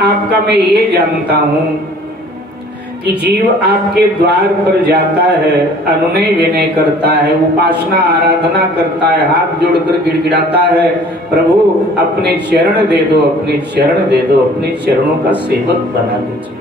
आपका मैं ये जानता हूं कि जीव आपके द्वार पर जाता है, अनुनय विनय करता है, उपासना आराधना करता है, हाथ जोड़कर गिड़गिड़ाता है, प्रभु अपने चरण दे दो, अपने चरण दे दो, अपने चरणों का सेवक बना दीजिए।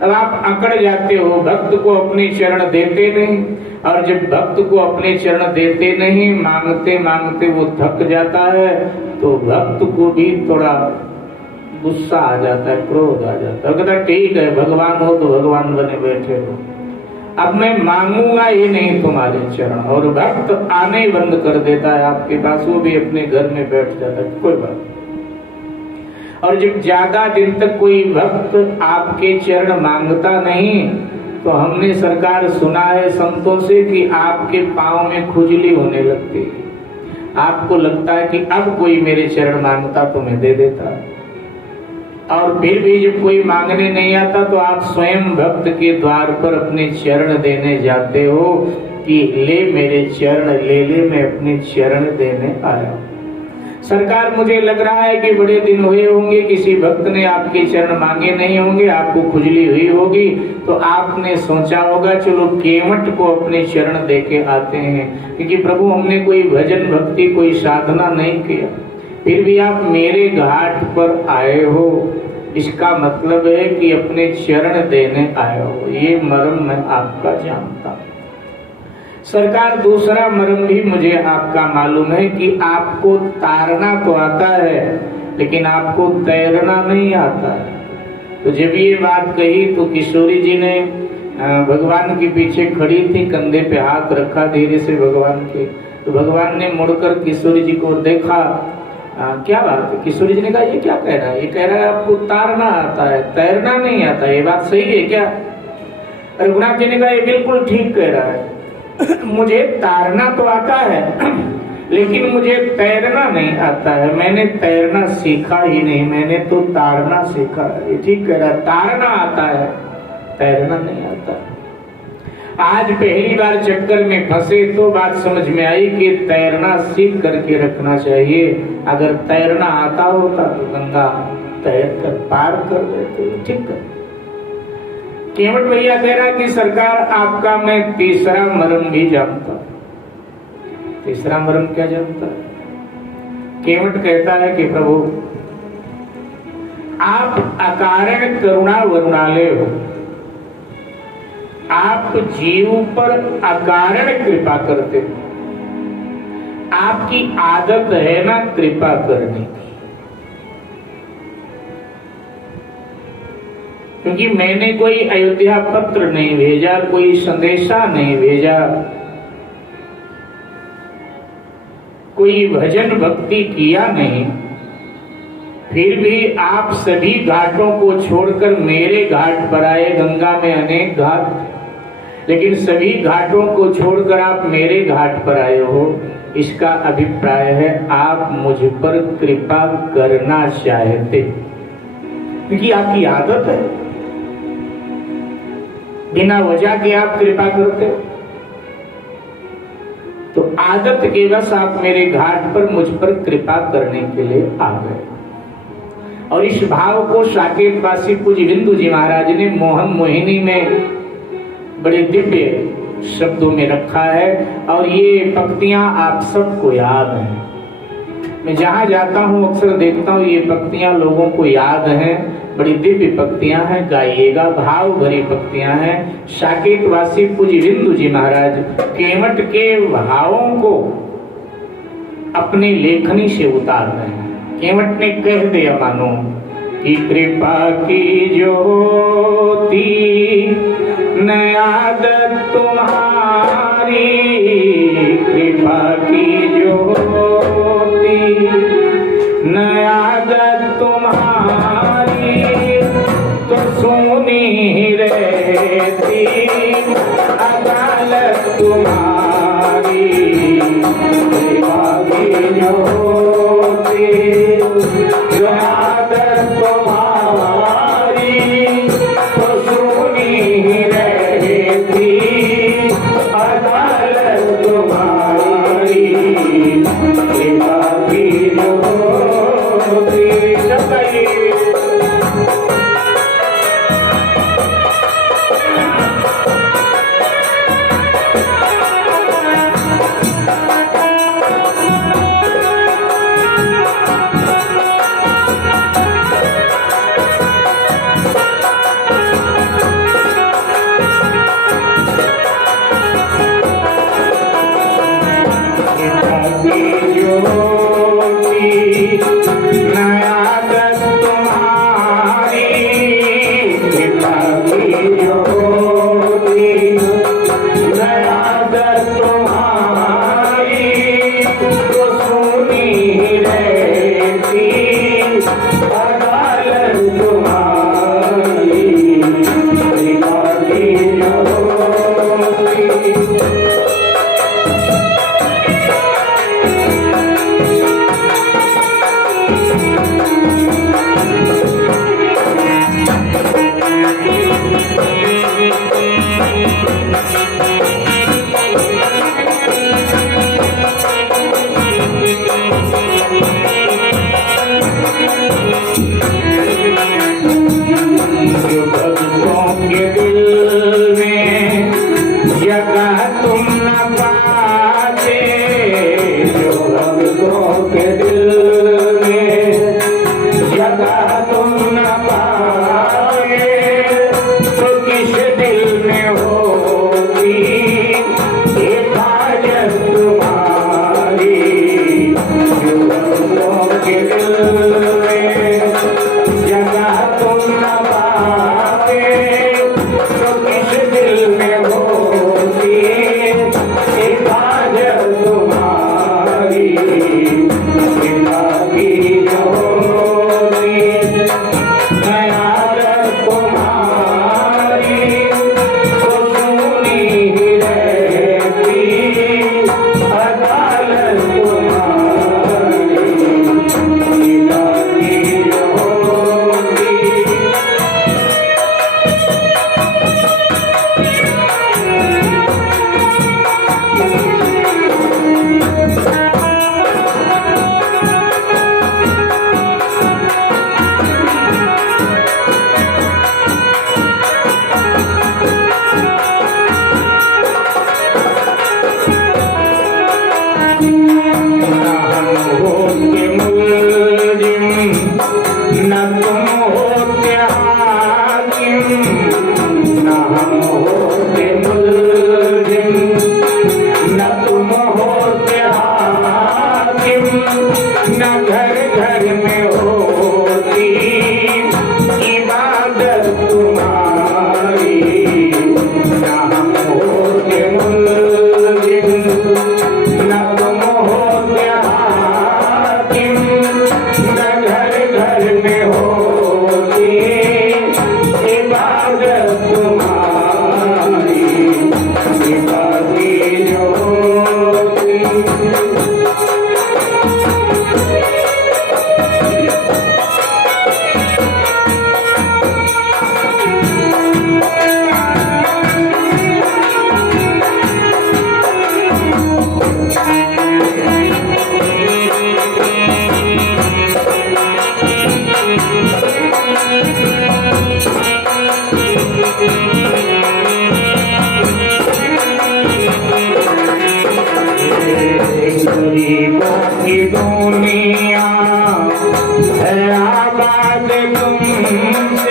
तब आप अकड़ जाते हो, भक्त को अपने चरण देते नहीं। और जब भक्त को अपने चरण देते नहीं, मांगते मांगते वो थक जाता है, तो भक्त को भी थोड़ा गुस्सा आ जाता है, क्रोध आ जाता है। कहता ठीक है, भगवान हो तो भगवान बने बैठे हो, अब मैं मांगूंगा ही नहीं तुम्हारे चरण। और भक्त आने बंद कर देता है आपके पास, वो भी अपने घर में बैठ जाता है, कोई बात। और जब ज्यादा दिन तक कोई भक्त आपके चरण मांगता नहीं, तो हमने सरकार सुना है संतों से कि आपके पांव में खुजली होने लगती है। आपको लगता है कि अब कोई मेरे चरण मांगता तो मैं दे देता। और फिर भी जब कोई मांगने नहीं आता, तो आप स्वयं भक्त के द्वार पर अपने चरण देने जाते हो कि ले मेरे चरण ले ले, मैं अपने चरण देने आया। सरकार मुझे लग रहा है कि बड़े दिन हुए होंगे, किसी भक्त ने आपके चरण मांगे नहीं होंगे, आपको खुजली हुई होगी, तो आपने सोचा होगा चलो केवट को अपने चरण देके आते हैं, क्योंकि प्रभु हमने कोई भजन भक्ति कोई साधना नहीं किया, फिर भी आप मेरे घाट पर आए हो, इसका मतलब है कि अपने चरण देने आए हो। ये मर्म मैं आपका जानता हूं। सरकार दूसरा मर्म भी मुझे आपका मालूम है कि आपको तारना तो आता है, लेकिन आपको तैरना नहीं आता है। तो जब ये बात कही तो किशोरी जी ने भगवान के पीछे खड़ी थी, कंधे पे हाथ रखा धीरे से भगवान के, तो भगवान ने मुड़कर किशोरी जी को देखा। क्या बात है? किशोरी जी ने कहा ये क्या कह रहा है? ये कह रहा है आपको तारना आता है, तैरना नहीं आता। ये बात सही है क्या? रघुनाथ जी ने कहा ये बिल्कुल ठीक कह रहा है, मुझे तारना तो आता है लेकिन मुझे तैरना नहीं आता है। मैंने तैरना सीखा ही नहीं, मैंने तो तारना सीखा है। ये ठीक कह रहा है, तारना आता है, तैरना नहीं आता। आज पहली बार चक्कर में फंसे तो बात समझ में आई कि तैरना सीख करके रखना चाहिए। अगर तैरना आता होता तो गंगा तैर कर पार कर देते। ठीक है। केवट भैया कह रहा कि सरकार आपका मैं तीसरा मर्म भी जानता। तीसरा मर्म क्या जानता है? केवट कहता है कि प्रभु आप अकारण करुणा वरुणालय हो, आप जीव पर अकारण कृपा करते हो, आपकी आदत है ना कृपा करने की। क्योंकि मैंने कोई अयोध्या पत्र नहीं भेजा, कोई संदेशा नहीं भेजा, कोई भजन भक्ति किया नहीं, फिर भी आप सभी घाटों को छोड़कर मेरे घाट पर आए। गंगा में अनेक घाट, लेकिन सभी घाटों को छोड़कर आप मेरे घाट पर आए हो। इसका अभिप्राय है आप मुझ पर कृपा करना चाहते, क्योंकि आपकी आदत है, बिना वजह के आप कृपा करते हो। तो आदत के वश आप मेरे घाट पर मुझ पर कृपा करने के लिए आ गए। और इस भाव को साकेत वासी पूज्य बिंदु जी महाराज ने मोहन मोहिनी में बड़े दिव्य शब्दों में रखा है। और ये पंक्तियां आप सबको याद हैं। मैं जहां जाता हूं अक्सर देखता हूं ये पंक्तियां लोगों को याद हैं। बड़ी दिव्य पंक्तियां हैं, गाइएगा। भाव भरी पंक्तियां हैं। साकेत वासी पूज्य बिंदु जी महाराज केवट के भावों को अपनी लेखनी से उतार रहे हैं। केवट ने कह दिया मानो कि कृपा की ज्योति न आदत तुम्हारी, कृपा की ज्योति न आदत तुम्हारी, तो सुनी रहती अदालत तुम्हारी। कृपा की ज्योति जो आदत तुम्हारी, तो सुनी रहती अदालत तुम्हारी। कृपा की ज्योति दुनिया है आबाद तुमसे